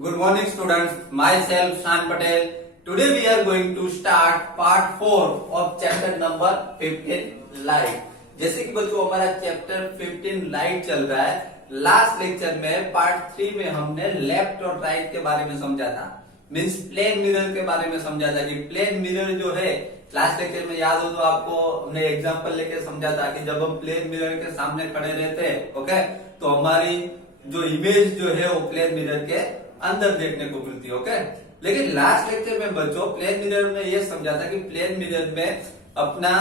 Good morning students, myself Shan Patel. Today we are going to start part 4 of chapter number 15 light. जैसे कि बच्चों हमारा chapter 15 light चल रहा है। लास्ट लेक्चर में पार्ट 3 में हमने लेफ्ट और राइट के बारे में समझा था, मीन्स प्लेन मिरर के बारे में समझा था कि प्लेन मिरर जो है लास्ट लेक्चर में याद हो तो आपको हमने एग्जांपल लेके समझा था कि जब हम प्लेन मिरर के सामने खड़े रहते हैं ओके तो हमारी जो इमेज जो है वो प्लेन मिरर के अंदर देखने को मिलती है ओके। लेकिन लास्ट लेक्चर में बच्चों प्लेन मिरर में ये समझा था कि प्लेन मिरर में अपना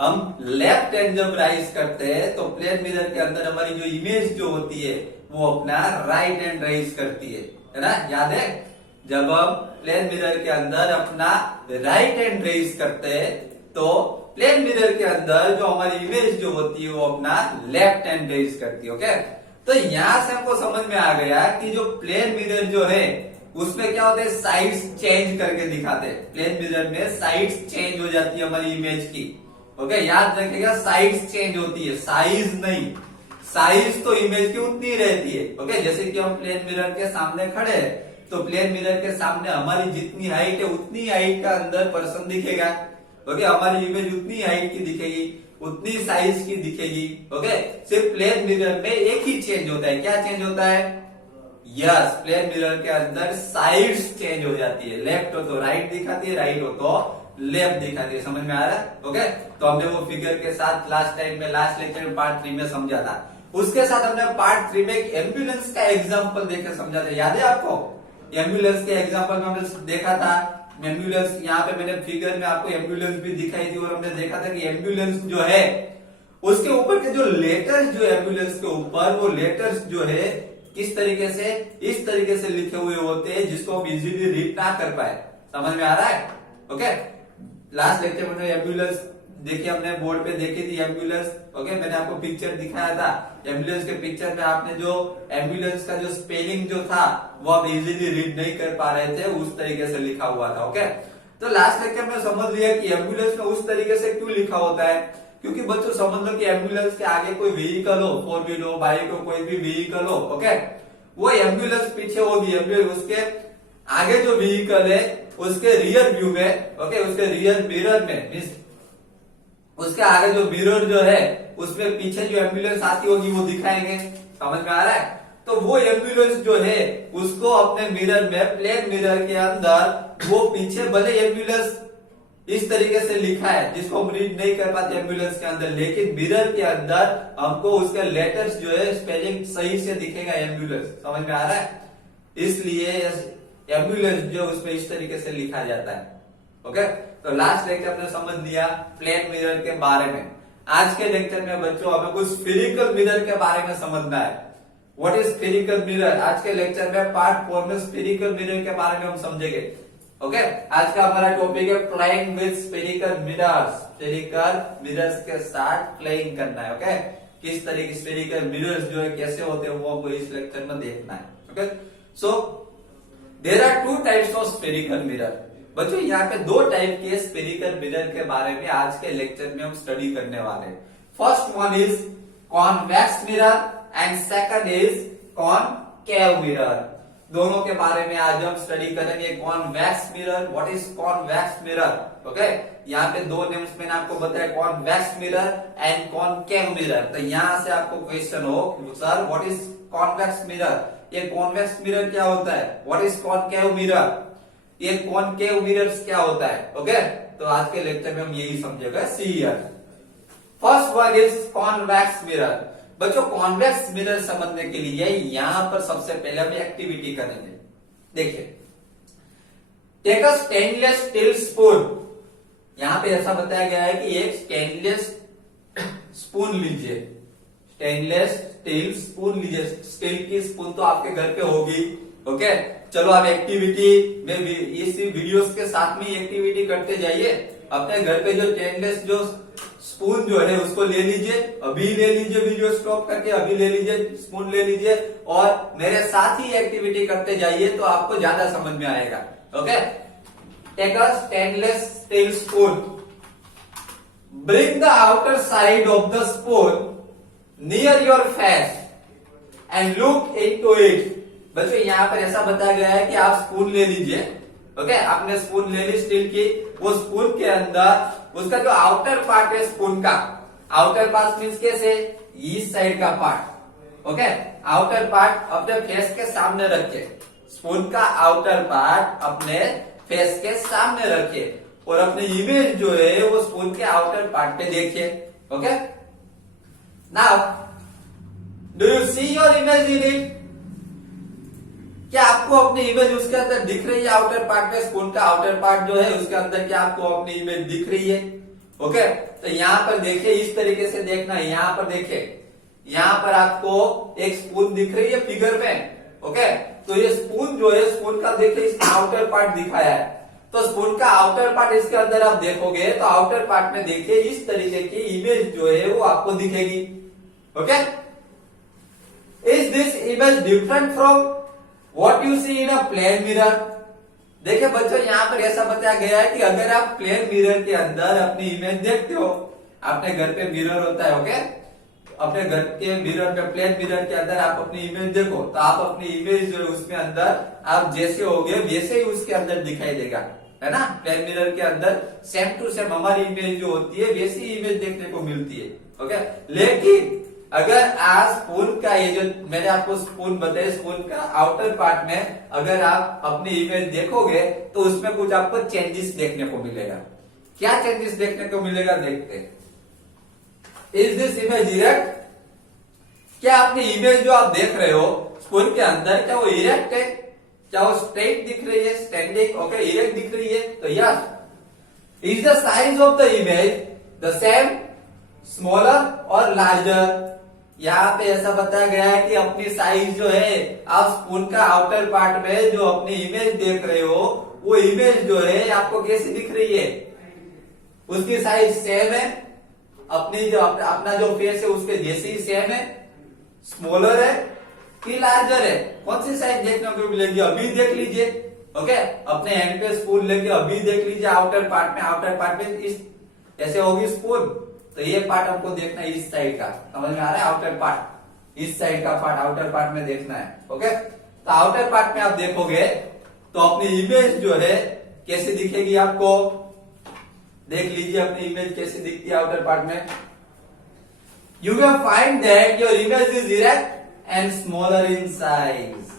हम लेफ्ट हैंड जब राइज करते हैं तो प्लेन मिरर के अंदर हमारी जो इमेज जो होती है वो अपना राइट हैंड राइज करती है ना, याद है। जब हम प्लेन मिरर के अंदर अपना राइट हैंड रेज करते हैं तो प्लेन मिरर के अंदर जो हमारी इमेज जो होती है वो अपना लेफ्ट हैंड रेज करती है ओके। तो यहां से हमको समझ में आ गया कि जो प्लेन मिरर जो है उसमें क्या होता है, साइड्स चेंज करके दिखाते हैं। प्लेन मिरर में साइड्स चेंज हो जाती है हमारी इमेज की ओके। याद रखिएगा साइड्स चेंज होती है, साइज नहीं। साइज तो इमेज की उतनी रहती है ओके। जैसे कि हम प्लेन मिरर के सामने खड़े हैं तो प्लेन मिरर के सामने हमारी जितनी हाइट है उतनी हाइट का अंदर पर्सन दिखेगा ओके। हमारी इमेज उतनी हाइट की दिखेगी, उतनी साइज की दिखेगी ओके। सिर्फ प्लेन मिरर में एक ही चेंज होता है, क्या चेंज होता है, यस प्लेन मिरर के अंदर साइड्स चेंज हो जाती है। लेफ्ट हो तो राइट दिखाती है, राइट हो तो लेफ्ट दिखाती है। समझ में आ रहा है ओके। तो हमने वो फिगर के साथ लास्ट टाइम में लास्ट लेक्चर में पार्ट 3 में समझा था। उसके साथ हमने पार्ट 3 में एक एम्बुलेंस का एग्जाम्पल देकर समझा था, याद है आपको। एम्बुलेंस के एग्जाम्पल में हमने देखा था एम्बुलेंस, यहाँ पे मैंने फिगर में आपको एम्बुलेंस भी दिखाई थी और हमने देखा था कि एम्बुलेंस जो है उसके ऊपर के जो लेटर्स जो एम्बुलेंस के ऊपर वो लेटर्स जो है किस तरीके से, इस तरीके से लिखे हुए होते हैं जिसको हम इजीली रीड ना कर पाए। समझ में आ रहा है ओके। लास्ट लेक्चर में एम्बुलेंस देखिए, हमने बोर्ड पे देखी थी एम्बुलेंस ओके। मैंने आपको पिक्चर दिखाया था एम्बुलेंस के पिक्चर में, आपने जो एम्बुलेंस का जो स्पेलिंग जो था वो आप इजीली रीड नहीं कर पा रहे थे, उस तरीके से लिखा हुआ था ओके। तो लास्ट लेक्चर में समझ लिया कि एम्बुलेंस में उस तरीके से क्यों लिखा होता है, क्योंकि बच्चों समझ लो कि एम्बुलेंस के आगे कोई व्हीकल हो, 4 व्हील हो, बाइक हो, कोई भी व्हीकल हो ओके, वो एम्बुलेंस पीछे होगी, एम्बुलेंस उसके आगे जो व्हीकल है उसके रियर व्यू में ओके, उसके रियर मिरर में मीन्स उसके आगे जो मिरर जो है उसमें पीछे जो एम्बुलेंस आती होगी वो दिखाएंगे। समझ में आ रहा है। तो वो एम्बुलेंस जो है उसको अपने मिरर में, प्लेन मिरर के अंदर वो पीछे भले एम्बुलेंस इस तरीके से लिखा है जिसको हम रीड नहीं कर पाते एम्बुलेंस के अंदर, लेकिन मिरर के अंदर हमको उसके लेटर्स जो है स्पेलिंग सही से दिखेगा एम्बुलेंस। समझ में आ रहा है। इसलिए एम्बुलेंस जो उसमें इस तरीके से लिखा जाता है ओके। तो लास्ट लेक्चर हमने समझ लिया प्लेन मिरर के बारे में। आज के लेक्चर में बच्चों हमें कुछ स्फेरिकल मिरर के बारे में समझना है। What is spherical mirror. आज के लेक्चर में पार्ट 4 में स्फेरिकल मिरर के बारे में हम समझेंगे ओके। आज का हमारा टॉपिक है playing with spherical mirrors. Spherical mirrors के साथ प्लेइंग करना है ओके। किस तरह की स्फेरिकल मिरर्स जो है कैसे होते हैं वो हमको इस लेक्चर में देखना है okay. So there are 2 types of spherical mirror. बच्चों यहाँ पे 2 टाइप के स्फेरिकल मिरर के बारे में आज के लेक्चर में हम स्टडी करने वाले हैं। First one is convex mirror and second is concave mirror. दोनों के बारे में आज हम स्टडी करेंगे। Convex mirror, what is convex mirror okay. यहाँ पे 2 नेम्स मैंने आपको बताया, convex mirror and concave mirror. तो यहाँ से आपको क्वेश्चन हो sir what is convex mirror, ये कॉन्वेक्स मिरर क्या होता है, व्हाट इज कॉनकेव मिरर, ये कॉनकेव मिरर्स क्या होता है ओके। तो आज के लेक्चर में हम यही समझेगा। See here first one is convex mirror. बच्चों कॉन्वेक्स मिरर समझने के लिए यहां पर सबसे पहले हम एक्टिविटी करेंगे। देखिए, take a stainless steel spoon. यहां पे ऐसा बताया गया है कि एक स्टेनलेस स्पून लीजिए, स्टेनलेस स्टील स्पून लीजिए। स्टील की स्पून तो आपके घर पे होगी ओके। चलो आप एक्टिविटी में इस वीडियोस के साथ में एक्टिविटी करते जाइए। अपने घर पे जो स्टेनलेस जो स्पून जो है उसको ले लीजिए, अभी ले लीजिए, वीडियो स्टॉप करके अभी ले लीजिए, स्पून ले लीजिए और मेरे साथ ही एक्टिविटी करते जाइए तो आपको ज्यादा समझ में आएगा okay. Take a stainless steel spoon, bring the outer side of the spoon near your face and look into it. बच्चों यहाँ पर ऐसा बताया गया है कि आप स्पून ले लीजिए। ओके, आपने स्पून ले ली स्टील की, वो स्पून के अंदर उसका जो आउटर पार्ट है स्पून का, आउटर पार्ट मीन्स कैसे, इस साइड का पार्ट। ओके, आउटर पार्ट अपने फेस के सामने रखे, स्पून का आउटर पार्ट अपने फेस के सामने रखे और अपनी इमेज जो है वो स्पून के आउटर पार्ट पे देखिए। Okay, now do you see your image in it? क्या आपको अपनी इमेज उसके अंदर दिख रही है? आउटर पार्ट में स्पून का आउटर पार्ट जो है उसके अंदर क्या आपको अपनी इमेज दिख रही है? ओके, तो यहाँ पर देखिए, इस तरीके से देखना है। यहाँ पर देखिए, यहाँ पर आपको एक स्पून दिख रही है फिगर में। ओके, तो ये स्पून जो है, स्पून का देखिए इसका आउटर पार्ट दिखाया है, तो स्पून का आउटर पार्ट इसके अंदर आप देखोगे तो आउटर पार्ट में देखिए इस तरीके की इमेज जो है वो आपको दिखेगी। Okay, is this image different from what you see in a plane mirror? देखिए बच्चों, यहाँ पर ऐसा बताया गया है कि अगर आप प्लेन मिरर के अंदर अपनी इमेज देखते हो, अपने घर पे मिरर होता है, ओके, अपने घर के मिरर पे, प्लेन मिरर के अंदर आप अपनी इमेज देखो, तो आप अपनी इमेज जो है उसमें अंदर आप जैसे होगे वैसे ही उसके अंदर दिखाई देगा, है ना। प्लेन मिरर के अंदर सेम टू सेम हमारी इमेज जो होती है वैसी इमेज देखने को मिलती है। ओके, लेकिन अगर आज स्पून का ये जो मैंने आपको स्पून बताया, स्पून का आउटर पार्ट में अगर आप अपनी इमेज देखोगे तो उसमें कुछ आपको चेंजेस देखने को मिलेगा। क्या चेंजेस देखने को मिलेगा देखते हैं। Is this image erect? क्या अपनी इमेज जो आप देख रहे हो स्पून के अंदर, क्या वो इरेक्ट है? क्या वो स्ट्रेट दिख रही है, स्टैंडिंग? ओके, इरेक्ट दिख रही है, तो yes. Is the size of the image the same, smaller और लार्जर? यहाँ पे ऐसा बताया गया है कि अपनी साइज जो है, आप स्पून का आउटर पार्ट में जो अपनी इमेज देख रहे हो वो इमेज जो है आपको कैसी दिख रही है? उसकी साइज सेम है, अपनी जो अपना जो फेस है उसके जैसे ही सेम है, स्मॉलर है कि लार्जर है? कौन सी साइज देखने को मिलेगी? अभी देख लीजिए। ओके, अपने हैंड पे स्पून लेके अभी देख लीजिए आउटर पार्ट में। आउटर पार्ट में इस ऐसे होगी स्पून, तो ये पार्ट हमको देखना है इस साइड का, समझ में आ रहा है? आउटर पार्ट, इस साइड का पार्ट आउटर पार्ट में देखना है। ओके, तो आउटर पार्ट में आप देखोगे तो अपनी इमेज जो है कैसे दिखेगी आपको? देख लीजिए अपनी इमेज कैसे दिखती है आउटर पार्ट में। You will find that your image is erect and smaller in size.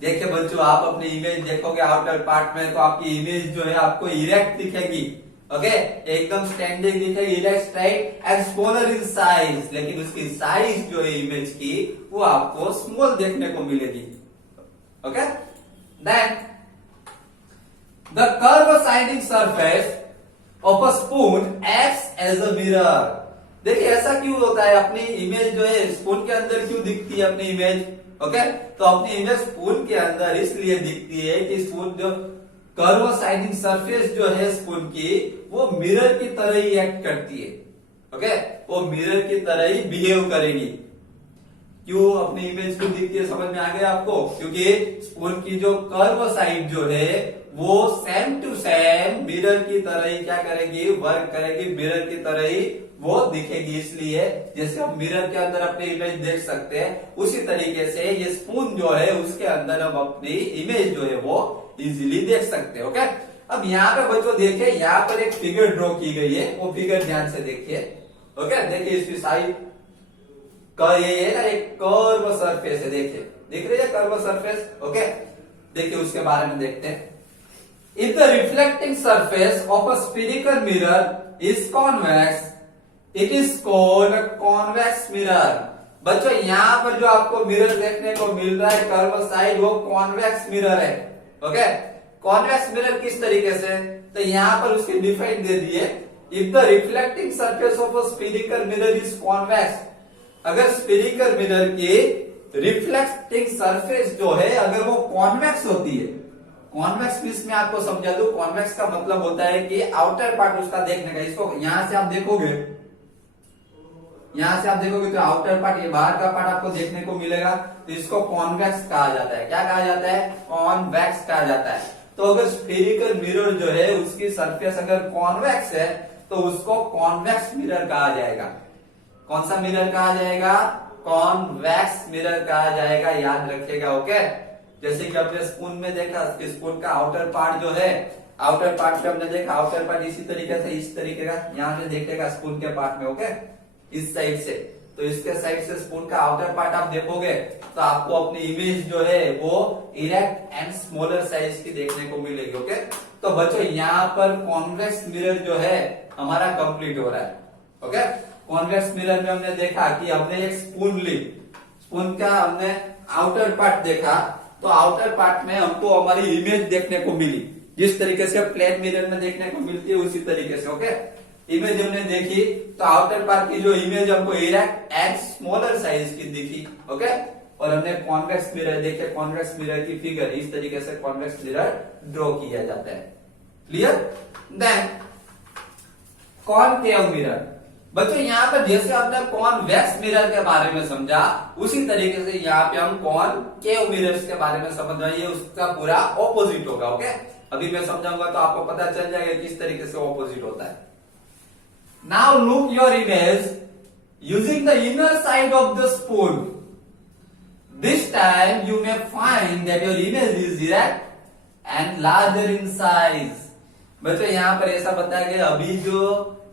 देखिए बच्चों, आप अपनी इमेज देखोगे आउटर पार्ट में तो आपकी इमेज जो है आपको इरेक्ट दिखेगी। ओके, एकदम स्टैंडिंग दिखेगी, erect, straight and smaller in size, लेकिन उसकी साइज जो है इमेज की वो आपको स्मॉल देखने को मिलेगी। Okay, then the curve siding surface of a spoon acts as a mirror. देखिए ऐसा क्यों होता है? अपनी इमेज जो है स्पून के अंदर क्यों दिखती है अपनी इमेज? ओके, तो अपनी इमेज स्पून के अंदर इसलिए दिखती है कि स्पून जो कर्व साइडिंग सरफेस जो है स्पून की वो मिरर की तरह ही एक्ट करती है। ओके, वो मिरर की तरह ही बिहेव करेगी। क्यों अपनी इमेज क्यों दिखती है? समझ में आ गया आपको? क्योंकि स्पून की जो कर्व साइड जो है वो सेम टू सेम मिरर की तरह ही क्या करेगी? वर्क करेगी, मिरर की तरह ही वो दिखेगी। इसलिए जैसे हम मिरर के अंदर अपनी इमेज देख सकते हैं, उसी तरीके से ये स्पून जो है उसके अंदर हम अपनी इमेज जो है वो इजीली देख सकते हैं। ओके, अब यहाँ पे बच्चों देखिए, यहाँ पर एक फिगर ड्रॉ की गई है, वो फिगर ध्यान से देखिए। ओके, देखिए इसकी साइड का ये है ना, एक कर्व सरफेस है, देखिए दिख रही है कर्व सरफेस। ओके, देखिए उसके बारे में देखते हैं। If the reflecting surface of a spherical mirror is convex, it is called convex mirror. बच्चों यहाँ पर जो आपको मिरर देखने को मिल रहा है कर्व साइड, वो कॉन्वेक्स मिरर है। ओके, कॉन्वेक्स मिरर किस तरीके से? तो यहाँ पर उसकी डिफाइन दे दिए, if the reflecting surface of a spherical mirror is convex, अगर स्फेरिकल मिरर की रिफ्लेक्टिंग सरफेस जो है अगर वो कॉन्वेक्स होती है, कॉन्वेक्स मींस में आपको समझा दूं, कॉन्वेक्स का मतलब होता है कि आउटर पार्ट उसका देखने का, इसको यहां से आप देखोगे, यहां से आप देखोगे तो आउटर पार्ट, ये बाहर का पार्ट आपको देखने को मिलेगा, तो इसको कॉन्वेक्स कहा जाता है। क्या कहा जाता है? कॉन्वेक्स कहा जाता है। तो अगर स्फेरिकल मिरर जो है उसकी सरफेस अगर कॉन्वेक्स है तो उसको कॉन्वेक्स मिरर कहा जाएगा। कौन सा मिरर कहा जाएगा? कॉन्वेक्स मिरर कहा जाएगा, याद रखिएगा। ओके, जैसे कि आपने स्पून में देखा, स्पून का आउटर पार्ट जो है, आउटर पार्ट पे हमने देखा, आउटर पार्ट इसी तरीके से, इस तरीके का यहाँ से देखेगा स्पून के पार्ट में, ओके, इस साइड से। तो इसके साइड से स्पून का आउटर पार्ट आप देखोगे तो आपको अपनी इमेज जो है वो इरेक्ट एंड स्मॉलर साइज की देखने को मिलेगी, ओके। तो बच्चों यहाँ पर कॉन्वेक्स मिरर जो है हमारा कंप्लीट हो रहा है, ओके। कॉन्वेक्स मिरर में हमने देखा कि हमने एक स्पून ली, स्पून का हमने आउटर पार्ट देखा, तो आउटर पार्ट में हमको हमारी इमेज देखने को मिली, जिस तरीके से प्लेन मिरर में देखने को मिलती है उसी तरीके से, ओके। इमेज हमने देखी तो आउटर पार्ट की जो इमेज हमको इरेक्ट एंड स्मॉलर साइज की दिखी, ओके। और हमने कॉन्वेक्स मिरर देखे, कॉन्वेक्स मिरर की फिगर इस तरीके से कॉन्वेक्स मिरर ड्रॉ किया जाता है, क्लियर। देन कॉनकेव मिरर, बच्चों यहाँ पर जैसे आपने कॉन्वेक्स मिरर के बारे में समझा उसी तरीके से यहाँ पे हम कॉनकेव मिरर्स के बारे में समझ रहे हैं, ये उसका पूरा ऑपोजिट होगा, ओके। अभी मैं समझाऊंगा तो आपको पता चल जाएगा किस तरीके से ऑपोजिट होता है। Now look your image using the inner side of the spoon. This time you may find that your image is erect and larger in size. बच्चों यहाँ पर ऐसा बताया गया, अभी जो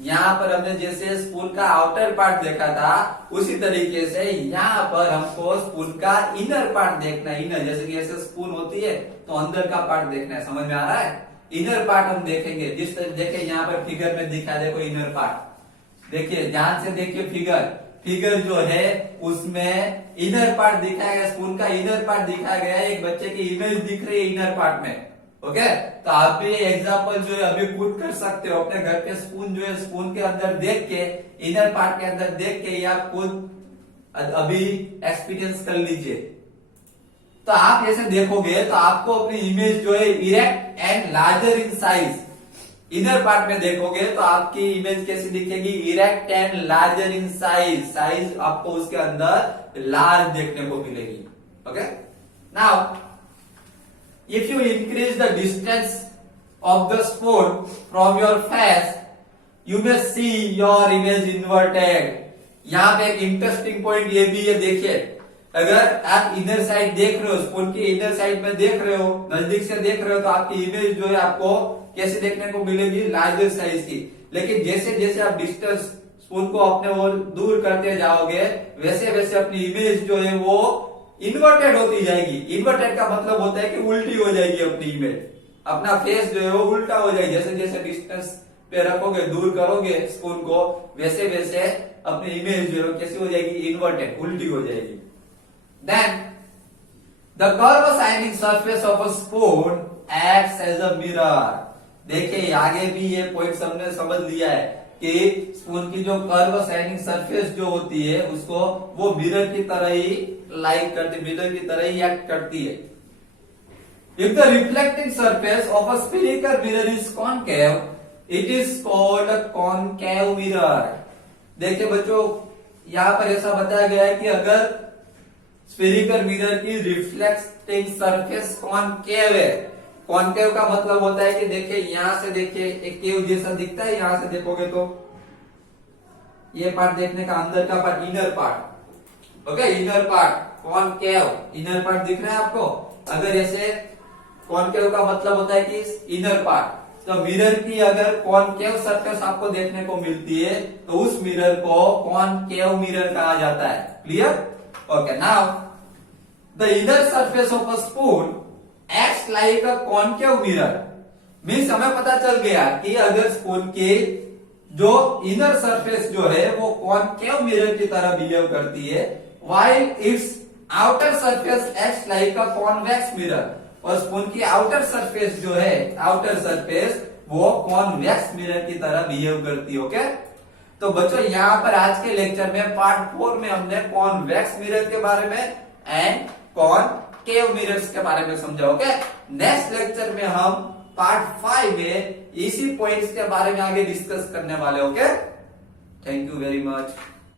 यहाँ पर हमने जैसे स्पून का आउटर पार्ट देखा था उसी तरीके से यहाँ पर हमको स्पून का इनर पार्ट देखना है। इनर जैसे कि ऐसे स्पून होती है तो अंदर का पार्ट देखना है, समझ में आ रहा है। इनर पार्ट हम देखेंगे, जिस तरह देखिए यहाँ पर फिगर में दिखा, देखो इनर पार्ट, देखिए ध्यान से देखिए फिगर, फिगर जो है उसमें इनर पार्ट दिखाया गया, स्पून का इनर पार्ट दिखाया गया है, एक बच्चे की इमेज दिख रही है इनर पार्ट में, ओके। तो आप भी एग्जाम्पल जो है अभी पुट कर सकते हो अपने घर के स्पून जो है, स्पून के अंदर देख के, इनर पार्ट के अंदर देख के या खुद अभी एक्सपीरियंस कर लीजिए। तो आप ऐसे देखोगे तो आपको अपनी इमेज जो है erect and larger in size, inner part में देखोगे तो आपकी इमेज कैसी दिखेगी, erect and larger in size, size आपको उसके अंदर लार्ज देखने को मिलेगी, okay. Now if you increase the distance of the spoon from your face you may see your image inverted. यहां पे एक इंटरेस्टिंग पॉइंट ये भी है, देखिए अगर आप इनर साइड देख रहे हो, स्पून की इनर साइड में देख रहे हो, नजदीक से देख रहे हो तो आपकी इमेज जो है आपको कैसे देखने को मिलेगी, लार्जर साइज की। लेकिन जैसे जैसे आप डिस्टेंस स्पून को अपने और दूर करते जाओगे वैसे वैसे अपनी इमेज जो है वो इन्वर्टेड होती जाएगी। इन्वर्टेड का मतलब होता है कि उल्टी हो जाएगी अपनी इमेज, अपना फेस जो है वो उल्टा हो जाएगी। जैसे जैसे डिस्टेंस पे रखोगे, दूर करोगे स्पून को, वैसे वैसे अपनी इमेज जो है कैसी हो जाएगी, इन्वर्टेड, उल्टी हो जाएगी। Then the curved shining surface of a spoon acts as a mirror. देखिए आगे भी ये पॉइंट हमने समझ लिया है कि स्पून की जो कर्व शाइनिंग सरफेस जो होती है उसको वो मिरर की तरह ही लाइक करती, मिरर की तरह ही एक्ट करती है। If the reflecting surface of a spherical mirror is concave, it is called a concave mirror. देखिए बच्चों यहाँ पर ऐसा बताया गया है कि अगर स्फेरिकल मिरर की रिफ्लेक्टिंग सरफेस कॉनकेव है, कॉनकेव का मतलब होता है कि देखिए यहां से देखिए एक केव जैसा दिखता है, यहां से देखोगे तो ये पार्ट देखने का, अंदर का part, inner part, okay, inner part concave, inner part दिख रहा है आपको। अगर ऐसे कॉनकेव का मतलब होता है कि इनर पार्ट, तो मिरर की अगर कॉनकेव सरफेस आपको देखने को मिलती है तो उस मिरर को कॉनकेव मिरर कहा जाता है, clear. Okay, now the inner surface of a spoon acts like a concave mirror. Means हमें पता चल गया कि अगर स्पून की जो इनर सरफेस जो है वो कॉनकेव मिरर की तरह बिहेव करती है, while its outer surface acts like a convex mirror. और स्पून की आउटर सरफेस जो है, आउटर सरफेस वो कॉन्वेक्स मिरर की तरह बिहेव करती है, ओके। तो बच्चों यहाँ पर आज के लेक्चर में पार्ट 4 में हमने कॉन्वेक्स मिरर के बारे में एंड कॉनकेव मिरर्स के बारे में समझा, ओके। नेक्स्ट लेक्चर में हम पार्ट 5 में इसी पॉइंट्स के बारे में आगे डिस्कस करने वाले, okay. Thank you very much.